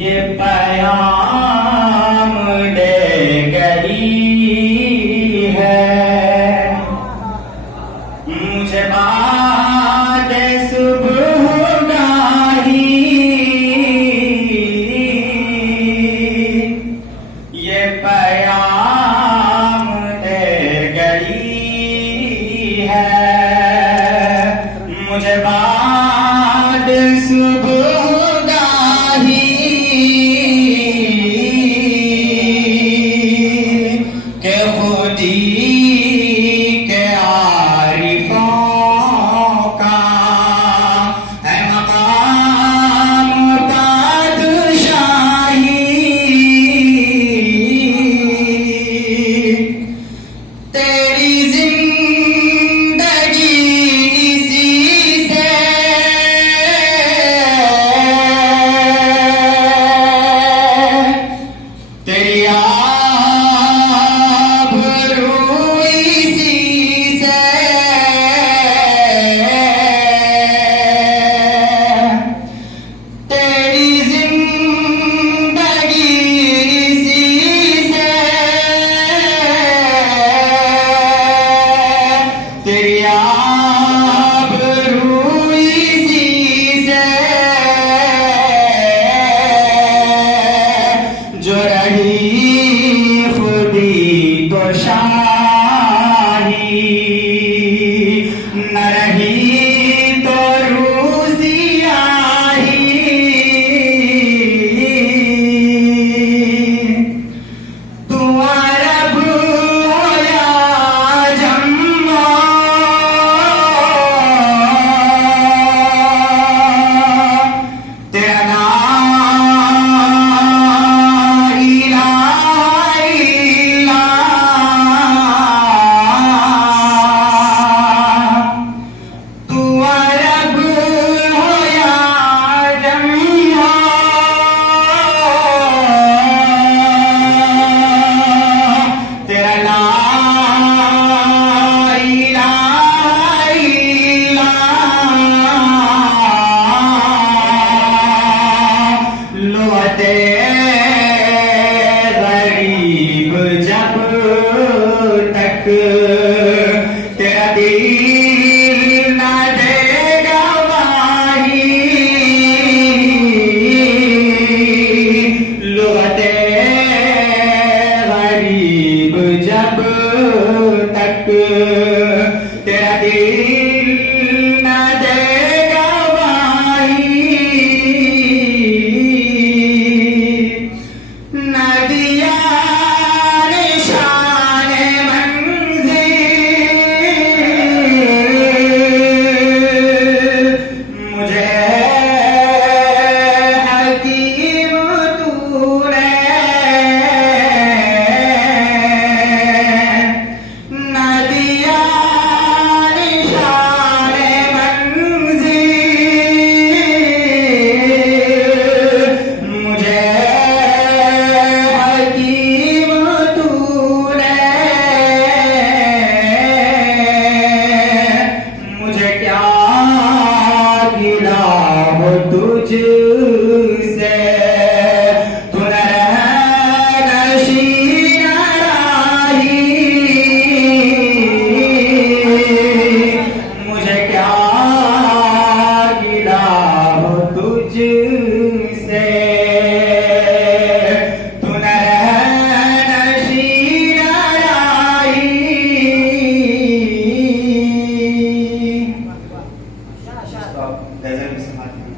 ये पैगाम दे गई है मुझे बात सुबहगाही। ये पैगाम दे गई है मुझे बात सुबहगाही के खुदी के आरिफों का है मकाम बादशाही। तेरी जिंदगी इसी से तेरी आबरू इसी से तेरी जिंदगी इसी से तेरी आबरू इसी से जो रही खुदी तो शाही न रही तो रूसियाही। तू अरब हो या जम्मा तेरा नाम इलाहा इल्लाह। तू अरब हो या जम्मा तेरा नाम इलाहा इल्लाह। लौटे गरीब जब तक तेरा दिल न देगा गवाही। लौटे गरीब जब तक तेरा दिल न देगा गवाही। न दिया निशान मंज़िल मुझे हकीम तूने। न दिया निशान मंज़िल मुझे हकीम तूने। मुझे क्या गिला हो तुझसे तू नशीन राही। मुझे क्या गिला हो तुझसे तू नशीन राही। गजल भी समाप्त